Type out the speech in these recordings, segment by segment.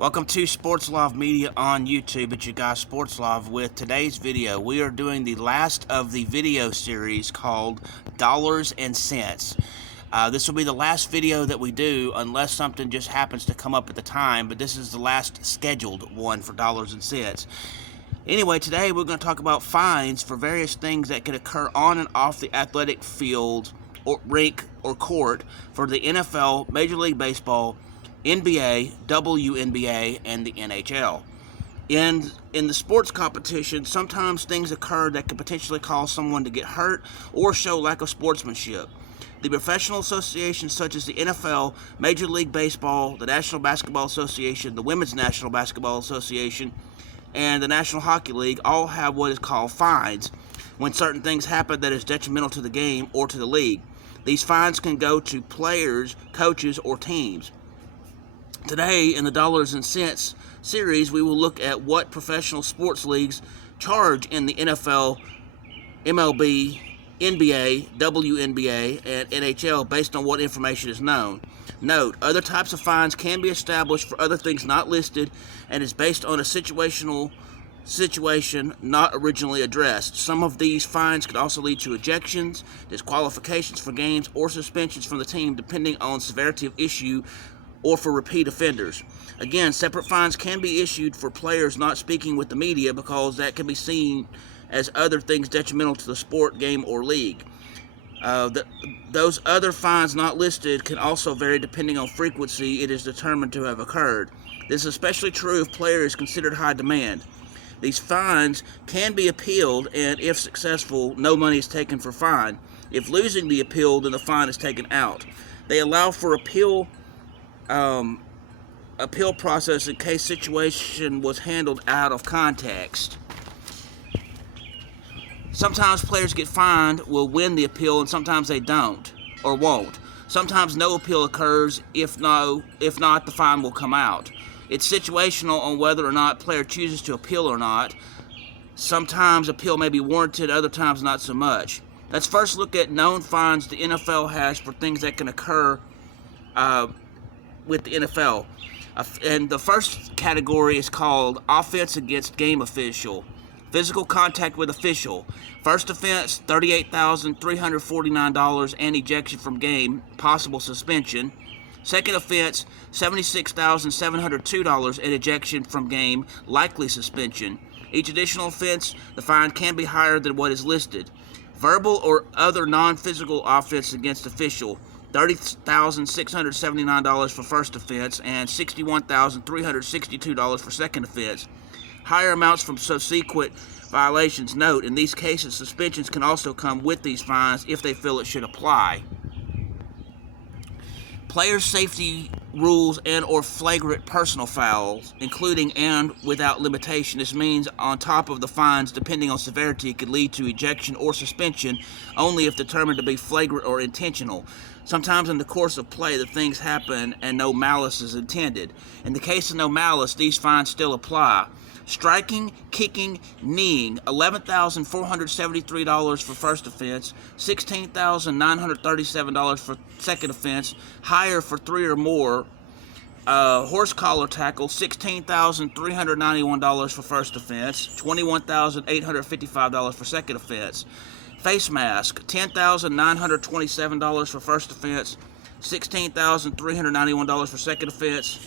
Welcome to Sports Love Media on YouTube. It's your guy Sports Love. With today's video, we are doing the last of the video series called Dollars and Cents. This will be the last video that we do unless something just happens to come up at the time, but this is the last scheduled one for Dollars and Cents. Anyway, today we're going to talk about fines for various things that could occur on and off the athletic field or rink or court for the NFL, Major League Baseball, NBA, WNBA, and the NHL. In the sports competition, sometimes things occur that could potentially cause someone to get hurt or show lack of sportsmanship. The professional associations such as the NFL, Major League Baseball, the National Basketball Association, the Women's National Basketball Association, and the National Hockey League all have what is called fines when certain things happen that is detrimental to the game or to the league. These fines can go to players, coaches, or teams. Today, in the Dollars and Cents series, we will look at what professional sports leagues charge in the NFL, MLB, NBA, WNBA, and NHL based on what information is known. Note, other types of fines can be established for other things not listed and is based on a situation not originally addressed. Some of these fines could also lead to ejections, disqualifications for games, or suspensions from the team depending on severity of issue or for repeat offenders. Again, separate fines can be issued for players not speaking with the media because that can be seen as other things detrimental to the sport, game, or league. Those other fines not listed can also vary depending on frequency it is determined to have occurred. This is especially true if player is considered high demand. These fines can be appealed, and if successful, no money is taken for fine. If losing the appeal, then the fine is taken out. They allow for appeal process in case situation was handled out of context. Sometimes players get fined will win the appeal, and sometimes they don't or won't. Sometimes no appeal occurs. If not, the fine will come out. It's situational on whether or not player chooses to appeal or not. Sometimes appeal may be warranted, other times not so much. Let's first look at known fines the NFL has for things that can occur with the NFL. And the first category is called offense against game official. Physical contact with official. First offense, $38,349 and ejection from game, possible suspension. Second offense, $76,702 and ejection from game, likely suspension. Each additional offense, the fine can be higher than what is listed. Verbal or other non-physical offense against official, $30,679 for first offense and $61,362 for second offense. Higher amounts from subsequent violations. Note, in these cases, suspensions can also come with these fines if they feel it should apply. Player safety rules and or flagrant personal fouls, including and without limitation. This means on top of the fines, depending on severity, it could lead to ejection or suspension only if determined to be flagrant or intentional. Sometimes in the course of play, the things happen and no malice is intended. In the case of no malice, these fines still apply. Striking, kicking, kneeing, $11,473 for first offense, $16,937 for second offense, higher for three or more. Horse collar tackle, $16,391 for first offense, $21,855 for second offense. Face mask, $10,927 for first offense, $16,391 for second offense.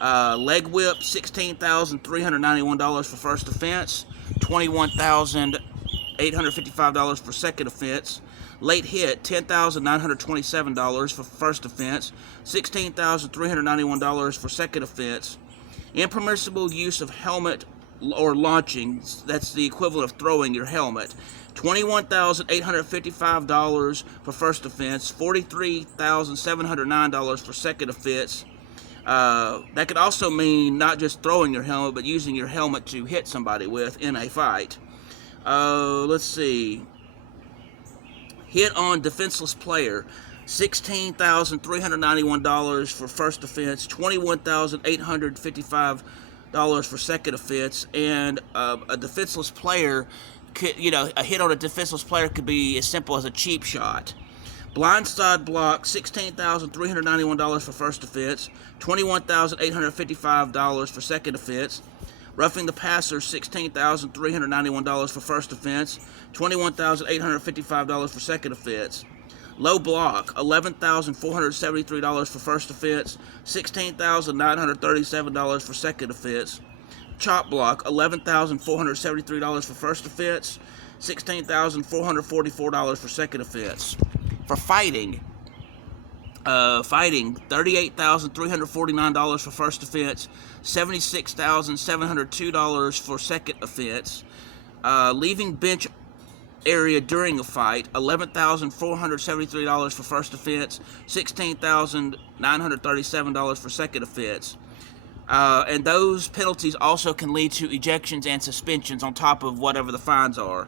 Leg whip, $16,391 for first offense, $21,855 for second offense. Late hit, $10,927 for first offense, $16,391 for second offense. Impermissible use of helmet or launching, that's the equivalent of throwing your helmet, $21,855 for first offense, $43,709 for second offense. That could also mean not just throwing your helmet, but using your helmet to hit somebody with in a fight. Let's see. Hit on defenseless player, $16,391 for first offense, $21,855 for second offense, and a defenseless player could, a hit on a defenseless player could be as simple as a cheap shot. Blindside block, $16,391 for first offense, $21,855 for second offense. Roughing the passer, $16,391 for first offense, $21,855 for second offense. Low block, $11,473 for first offense, $16,937 for second offense. Chop block, $11,473 for first offense, $16,444 for second offense. For fighting, $38,349 for first offense, $76,702 for second offense. Leaving bench area during a fight, $11,473 for first offense, $16,937 for second offense. And those penalties also can lead to ejections and suspensions on top of whatever the fines are.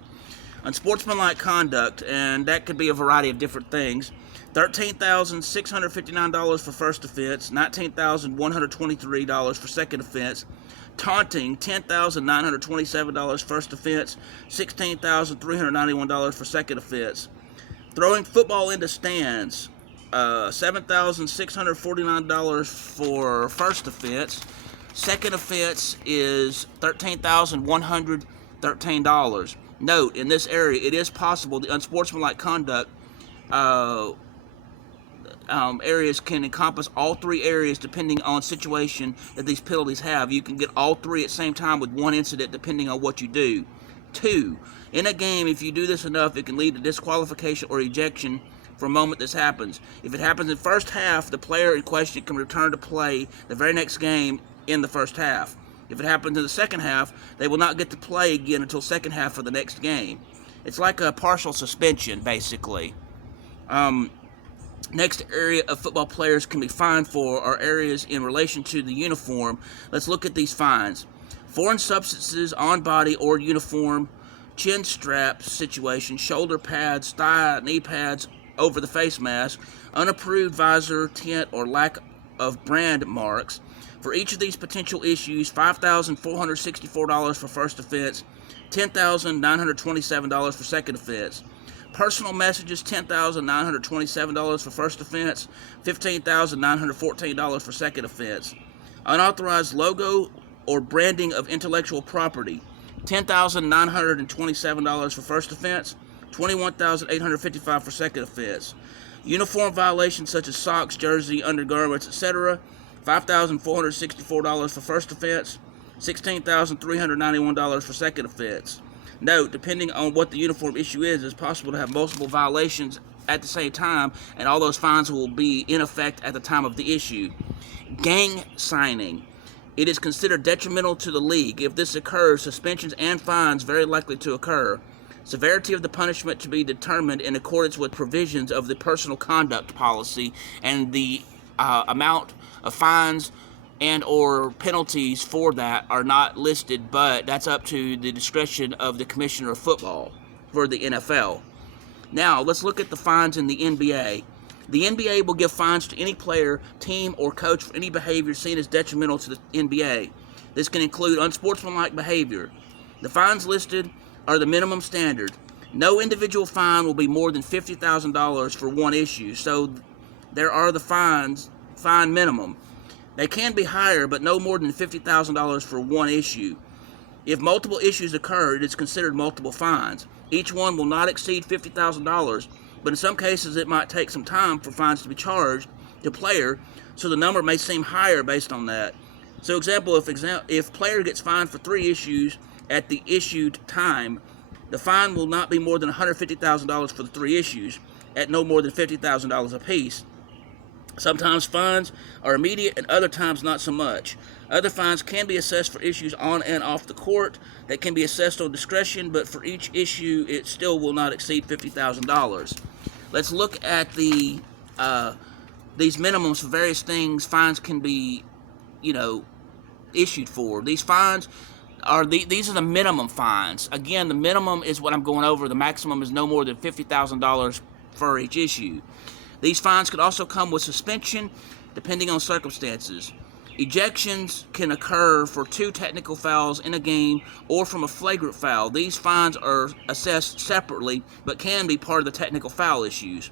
Unsportsmanlike conduct, and that could be a variety of different things. $13,659 for first offense, $19,123 for second offense. Taunting, $10,927 first offense, $16,391 for second offense. Throwing football into stands, $7,649 for first offense. Second offense is $13,113. Note, in this area, it is possible the unsportsmanlike conduct areas can encompass all three areas depending on situation that these penalties have. You can get all three at the same time with one incident depending on what you do. 2. In a game, if you do this enough, it can lead to disqualification or ejection for a moment this happens. If it happens in first half, the player in question can return to play the very next game in the first half. If it happens in the second half, they will not get to play again until second half of the next game. It's like a partial suspension, basically. Next area of football players can be fined for are areas in relation to the uniform. Let's look at these fines. Foreign substances on body or uniform, chin strap situation, shoulder pads, thigh, knee pads over the face mask, unapproved visor, tint, or lack of brand marks. For each of these potential issues, $5,464 for first offense, $10,927 for second offense. Personal messages, $10,927 for first offense, $15,914 for second offense. Unauthorized logo or branding of intellectual property, $10,927 for first offense, $21,855 for second offense. Uniform violations such as socks, jersey, undergarments, etc., $5,464 for first offense, $16,391 for second offense. Note, depending on what the uniform issue is, it's possible to have multiple violations at the same time, and all those fines will be in effect at the time of the issue. Gang signing. It is considered detrimental to the league. If this occurs, suspensions and fines very likely to occur. Severity of the punishment to be determined in accordance with provisions of the personal conduct policy, and the amount of fines and or penalties for that are not listed, but that's up to the discretion of the commissioner of football for the NFL. Now, let's look at the fines in the NBA. The NBA will give fines to any player, team, or coach for any behavior seen as detrimental to the NBA. This can include unsportsmanlike behavior. The fines listed are the minimum standard. No individual fine will be more than $50,000 for one issue, so there are the fine minimum. They can be higher, but no more than $50,000 for one issue. If multiple issues occur, it is considered multiple fines. Each one will not exceed $50,000, but in some cases it might take some time for fines to be charged to player, so the number may seem higher based on that. So example, if player gets fined for 3 issues at the issued time, the fine will not be more than $150,000 for the 3 issues, at no more than $50,000 apiece. Sometimes fines are immediate and other times not so much. Other fines can be assessed for issues on and off the court that can be assessed on discretion, but for each issue it still will not exceed $50,000. Let's look at these minimums for various things fines can be, issued for. These fines are these are the minimum fines. Again, the minimum is what I'm going over. The maximum is no more than $50,000 for each issue. These fines could also come with suspension, depending on circumstances. Ejections can occur for 2 technical fouls in a game or from a flagrant foul. These fines are assessed separately, but can be part of the technical foul issues.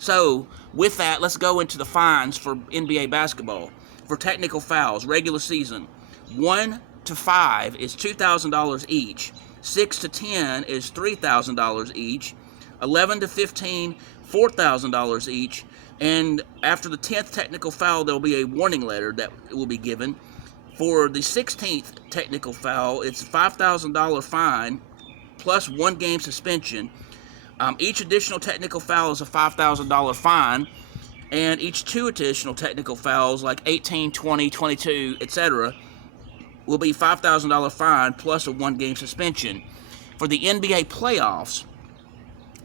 So, with that, let's go into the fines for NBA basketball. For technical fouls, regular season, 1 to 5 is $2,000 each. 6 to 10 is $3,000 each. 11 to 15, $4,000 each. And after the 10th technical foul, there will be a warning letter that will be given. For the 16th technical foul, it's a $5,000 fine plus 1 game suspension. Each additional technical foul is a $5,000 fine, and each 2 additional technical fouls, like 18, 20, 22, etc., will be $5,000 fine plus a 1 game suspension. For the NBA playoffs,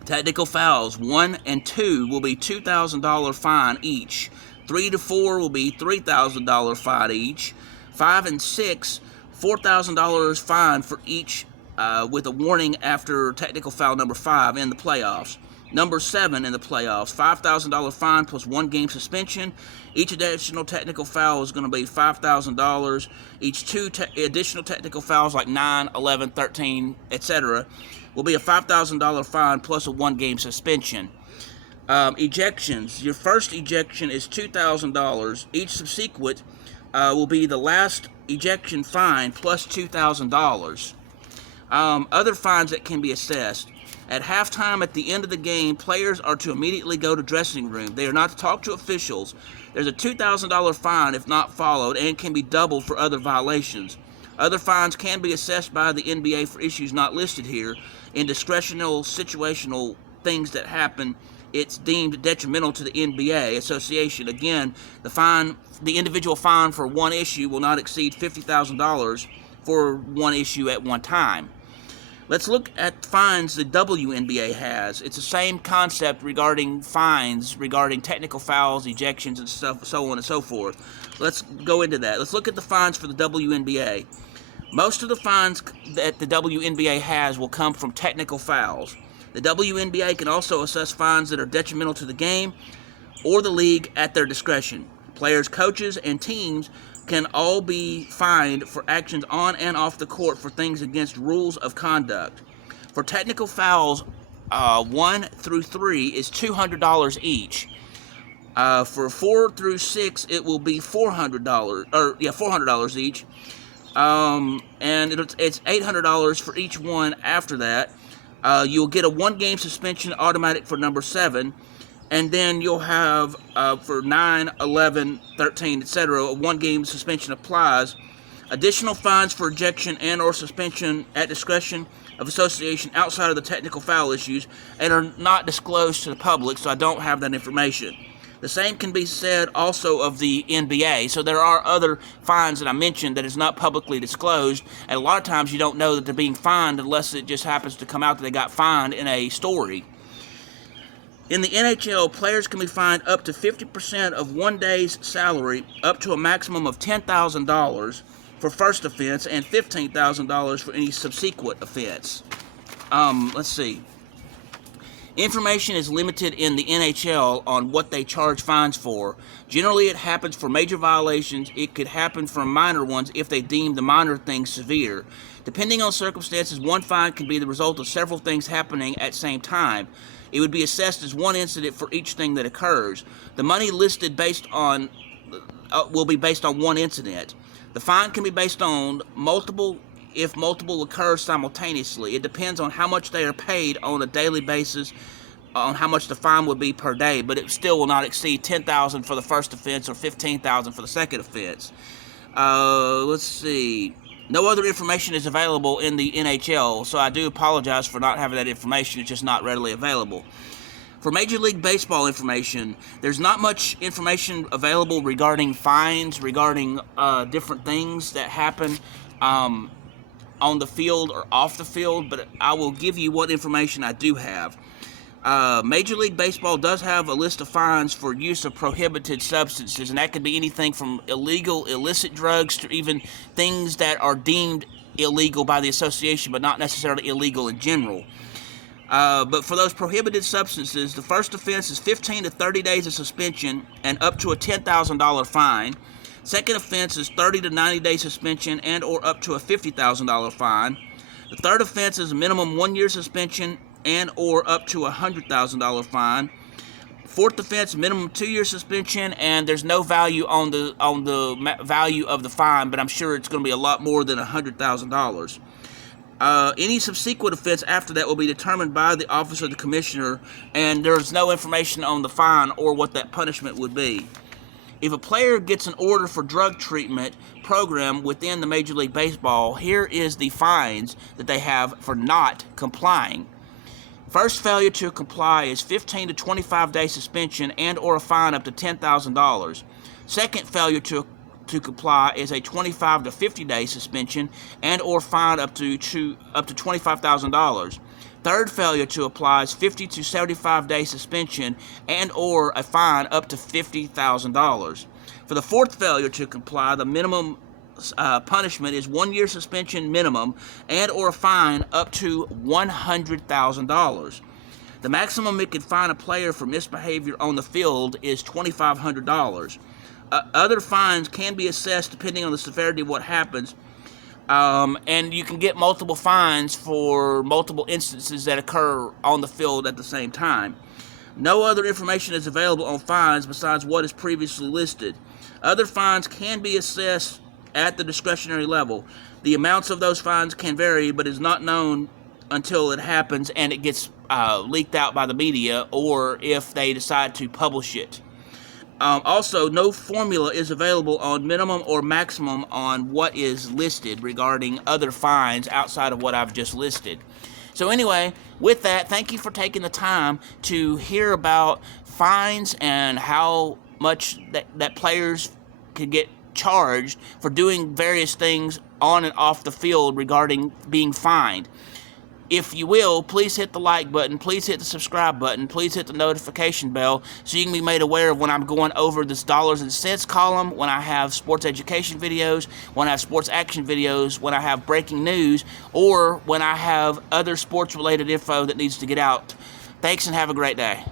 technical fouls 1 and 2 will be $2,000 fine each. 3 to 4 will be $3,000 fine each. 5 and 6, $4,000 fine for each, with a warning after technical foul number 5 in the playoffs. Number 7 in the playoffs, $5,000 fine plus 1 game suspension. Each additional technical foul is going to be $5,000. Each 2 additional technical fouls, like 9, 11, 13, etc., will be a $5,000 fine plus a 1 game suspension. Ejections. Your first ejection is $2,000. Each subsequent will be the last ejection fine plus $2,000. Other fines that can be assessed. At halftime, at the end of the game, players are to immediately go to dressing room. They are not to talk to officials. There's a $2,000 fine if not followed, and can be doubled for other violations. Other fines can be assessed by the NBA for issues not listed here. In discretional, situational things that happen, it's deemed detrimental to the NBA association. Again, the individual fine for one issue will not exceed $50,000 for one issue at one time. Let's look at fines the WNBA has. It's the same concept regarding fines, regarding technical fouls, ejections, and stuff, so on and so forth. Let's go into that. Let's look at the fines for the WNBA. Most of the fines that the WNBA has will come from technical fouls. The WNBA can also assess fines that are detrimental to the game or the league at their discretion. Players, coaches, and teams can all be fined for actions on and off the court for things against rules of conduct. For technical fouls, 1 through 3 is $200 each. For 4 through 6, it will be $400 each. And it's $800 for each one after that. You'll get a 1 game suspension automatic for number 7. And then you'll have, for 9, 11, 13, etc., a 1 game suspension applies. Additional fines for ejection and or suspension at discretion of association outside of the technical foul issues and are not disclosed to the public, so I don't have that information. The same can be said also of the NBA. So there are other fines that I mentioned that is not publicly disclosed, and a lot of times you don't know that they're being fined unless it just happens to come out that they got fined in a story. In the NHL, players can be fined up to 50% of 1 day's salary, up to a maximum of $10,000 for first offense and $15,000 for any subsequent offense. Let's see. Information is limited in the NHL on what they charge fines for. Generally, it happens for major violations. It could happen for minor ones if they deem the minor things severe. Depending on circumstances, one fine can be the result of several things happening at the same time. It would be assessed as one incident for each thing that occurs. The money listed will be based on one incident. The fine can be based on multiple occur simultaneously. It depends on how much they are paid on a daily basis, on how much the fine would be per day, but it still will not exceed $10,000 for the first offense or $15,000 for the second offense. Let's see. No other information is available in the NHL, so I do apologize for not having that information. It's just not readily available. For Major League Baseball information, there's not much information available regarding fines, regarding different things that happen on the field or off the field, but I will give you what information I do have. Major League Baseball does have a list of fines for use of prohibited substances, and that could be anything from illicit drugs to even things that are deemed illegal by the association, but not necessarily illegal in general. But for those prohibited substances, the first offense is 15 to 30 days of suspension and up to a $10,000 fine. Second offense is 30 to 90 days suspension and or up to a $50,000 fine. The third offense is a minimum 1 year suspension and or up to a $100,000 fine. Fourth offense, minimum 2-year suspension, and there's no value on the value of the fine, but I'm sure it's going to be a lot more than $100,000. Any subsequent offense after that will be determined by the office of the commissioner, and there's no information on the fine or what that punishment would be. If a player gets an order for drug treatment program within the Major League Baseball, here is the fines that they have for not complying. First failure to comply is 15 to 25-day suspension and or a fine up to $10,000. Second failure to comply is a 25 to 50-day suspension and or fine up to $25,000. Third failure to apply is 50 to 75-day suspension and or a fine up to $50,000. For the fourth failure to comply, the minimum punishment is 1-year suspension minimum and or a fine up to $100,000. The maximum it can fine a player for misbehavior on the field is $2,500. Other fines can be assessed depending on the severity of what happens, and you can get multiple fines for multiple instances that occur on the field at the same time. No other information is available on fines besides what is previously listed. Other fines can be assessed at the discretionary level. The amounts of those fines can vary, but is not known until it happens and it gets leaked out by the media, or if they decide to publish it. Also, no formula is available on minimum or maximum on what is listed regarding other fines outside of what I've just listed. So anyway, with that, thank you for taking the time to hear about fines and how much that players could get charged for doing various things on and off the field regarding being fined. If you will, please hit the like button, please hit the subscribe button, please hit the notification bell so you can be made aware of when I'm going over this dollars and cents column, when I have sports education videos, when I have sports action videos, when I have breaking news, or when I have other sports related info that needs to get out. Thanks and have a great day.